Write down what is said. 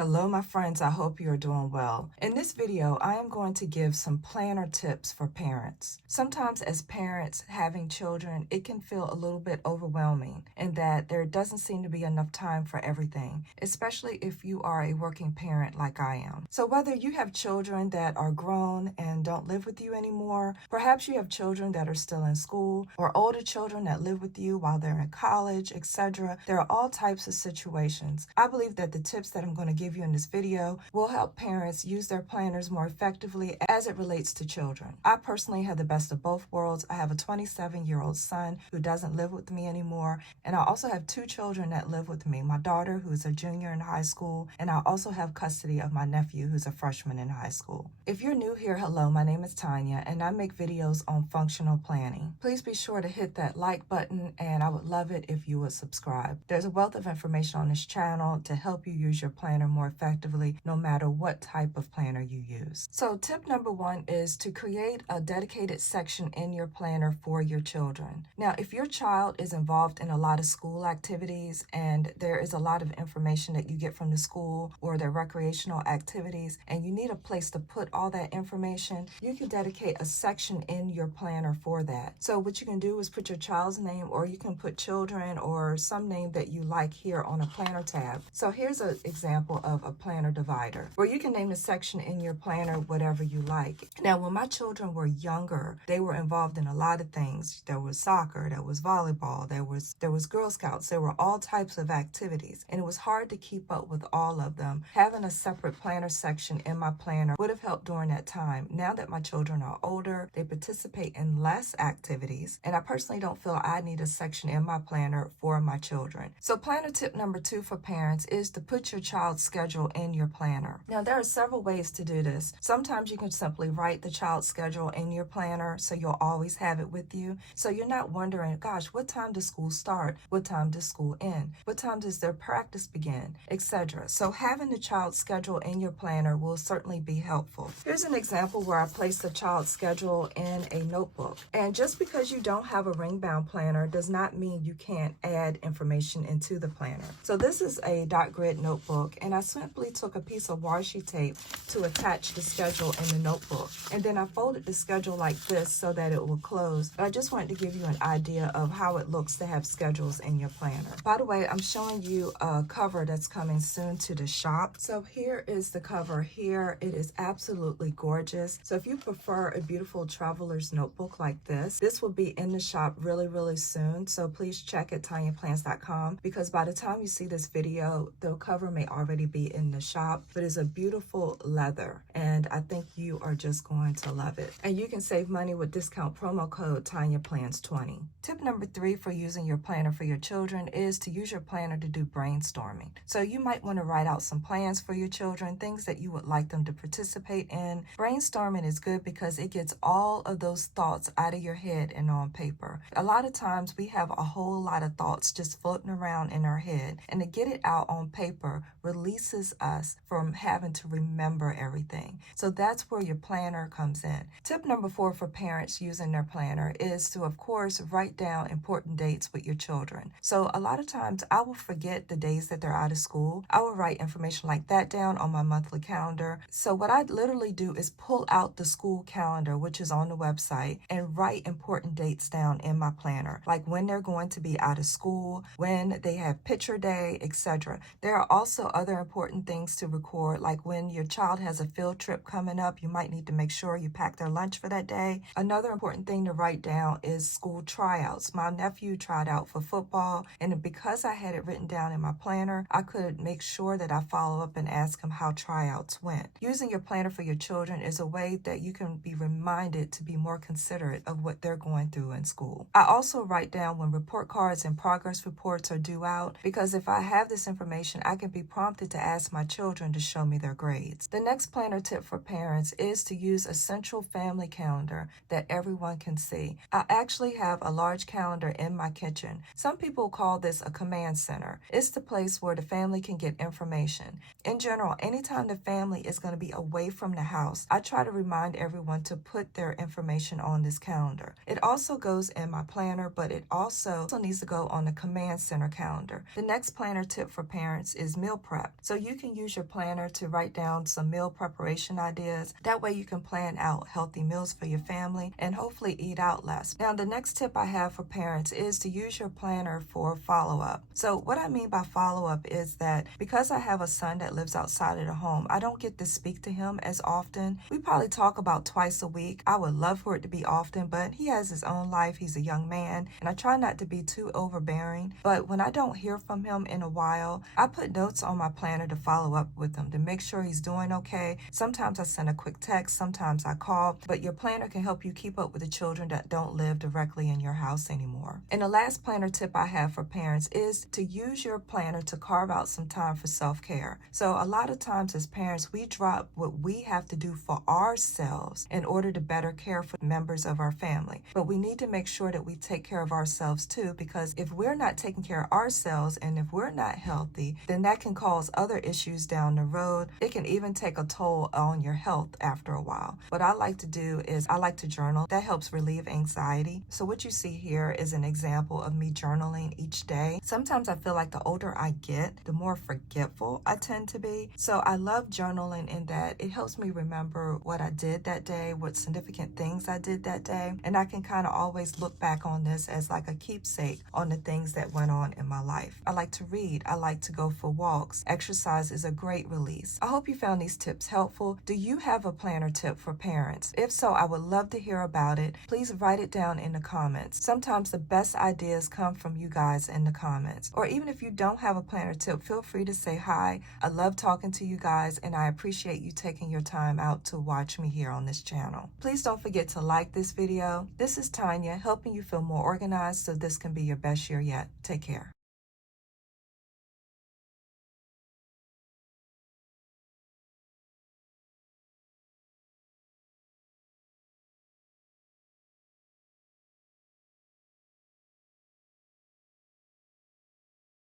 Hello, my friends. I hope you are doing well. In this video, I am going to give some planner tips for parents. Sometimes as parents having children, it can feel a little bit overwhelming in that there doesn't seem to be enough time for everything, especially if you are a working parent like I am. So whether you have children that are grown and don't live with you anymore, perhaps you have children that are still in school, or older children that live with you while they're in college, etc. There are all types of situations. I believe that the tips that I'm going to give you in this video will help parents use their planners more effectively as it relates to children. I personally have the best of both worlds. I have a 27-year-old son who doesn't live with me anymore, and I also have two children that live with me, my daughter who's a junior in high school, and I also have custody of my nephew who's a freshman in high school. If you're new here, hello, my name is Tonya, and I make videos on functional planning. Please be sure to hit that like button, and I would love it if you would subscribe. There's a wealth of information on this channel to help you use your planner more effectively, no matter what type of planner you use. So tip number one is to create a dedicated section in your planner for your children. Now, if your child is involved in a lot of school activities and there is a lot of information that you get from the school or their recreational activities, and you need a place to put all that information, you can dedicate a section in your planner for that. So what you can do is put your child's name, or you can put children or some name that you like here on a planner tab. So here's an example of a planner divider where you can name the section in your planner whatever you like. Now, when my children were younger, they were involved in a lot of things. There was soccer, there was volleyball, there was Girl Scouts, there were all types of activities, and it was hard to keep up with all of them. Having a separate planner section in my planner would have helped during that time. Now that my children are older, they participate in less activities, and I personally don't feel I need a section in my planner for my children. So planner tip number two for parents is to put your child's schedule in your planner. Now, there are several ways to do this. Sometimes you can simply write the child's schedule in your planner so you'll always have it with you. So you're not wondering, gosh, what time does school start? What time does school end? What time does their practice begin? Etc. So having the child's schedule in your planner will certainly be helpful. Here's an example where I placed the child's schedule in a notebook. And just because you don't have a ring-bound planner does not mean you can't add information into the planner. So this is a dot grid notebook, and I simply took a piece of washi tape to attach the schedule in the notebook. And then I folded the schedule like this so that it will close. But I just wanted to give you an idea of how it looks to have schedules in your planner. By the way, I'm showing you a cover that's coming soon to the shop. So here is the cover here. It is absolutely gorgeous. So if you prefer a beautiful traveler's notebook like this will be in the shop really, really soon. So please check at TonyaPlans.com, because by the time you see this video, the cover may already be in the shop. But it's a beautiful leather, and I think you are just going to love it. And you can save money with discount promo code TonyaPlans20. Tip number three for using your planner for your children is to use your planner to do brainstorming. So you might want to write out some plans for your children, things that you would like them to participate in. Brainstorming is good because it gets all of those thoughts out of your head and on paper. A lot of times we have a whole lot of thoughts just floating around in our head, and to get it out on paper releases us from having to remember everything. So that's where your planner comes in. Tip number four for parents using their planner is to, of course, write down important dates with your children. So a lot of times I will forget the days that they're out of school. I will write information like that down on my monthly calendar. So what I literally do is pull out the school calendar, which is on the website, and write important dates down in my planner, like when they're going to be out of school, when they have picture day, etc. There are also other important things to record, like when your child has a field trip coming up, you might need to make sure you pack their lunch for that day. Another important thing to write down is school tryouts. My nephew tried out for football, and because I had it written down in my planner, I could make sure that I follow up and ask him how tryouts went. Using your planner for your children is a way that you can be reminded to be more considerate of what they're going through in school. I also write down when report cards and progress reports are due out, because if I have this information, I can be prompted to ask my children to show me their grades. The next planner tip for parents is to use a central family calendar that everyone can see. I actually have a large calendar in my kitchen. Some people call this a command center. It's the place where the family can get information. In general, anytime the family is going to be away from the house, I try to remind everyone to put their information on this calendar. It also goes in my planner, but it also needs to go on the command center calendar. The next planner tip for parents is meal prep. So So you can use your planner to write down some meal preparation ideas. That way you can plan out healthy meals for your family and hopefully eat out less. Now, the next tip I have for parents is to use your planner for follow-up. So what I mean by follow-up is that because I have a son that lives outside of the home, I don't get to speak to him as often. We probably talk about twice a week. I would love for it to be often, but he has his own life. He's a young man, and I try not to be too overbearing. But when I don't hear from him in a while, I put notes on my planner to follow up with him to make sure he's doing okay. Sometimes I send a quick text, sometimes I call, but your planner can help you keep up with the children that don't live directly in your house anymore. And the last planner tip I have for parents is to use your planner to carve out some time for self-care. So a lot of times as parents, we drop what we have to do for ourselves in order to better care for members of our family. But we need to make sure that we take care of ourselves too, because if we're not taking care of ourselves and if we're not healthy, then that can cause other issues down the road. It can even take a toll on your health after a while. What I like to do is I like to journal. That helps relieve anxiety. So what you see here is an example of me journaling each day. Sometimes I feel like the older I get, the more forgetful I tend to be. So I love journaling in that it helps me remember what I did that day, what significant things I did that day. And I can kind of always look back on this as like a keepsake on the things that went on in my life. I like to read. I like to go for walks. Exercise is a great release. I hope you found these tips helpful. Do you have a planner tip for parents? If so, I would love to hear about it. Please write it down in the comments. Sometimes the best ideas come from you guys in the comments. Or even if you don't have a planner tip, feel free to say hi. I love talking to you guys, and I appreciate you taking your time out to watch me here on this channel. Please don't forget to like this video. This is Tonya, helping you feel more organized so this can be your best year yet. Take care.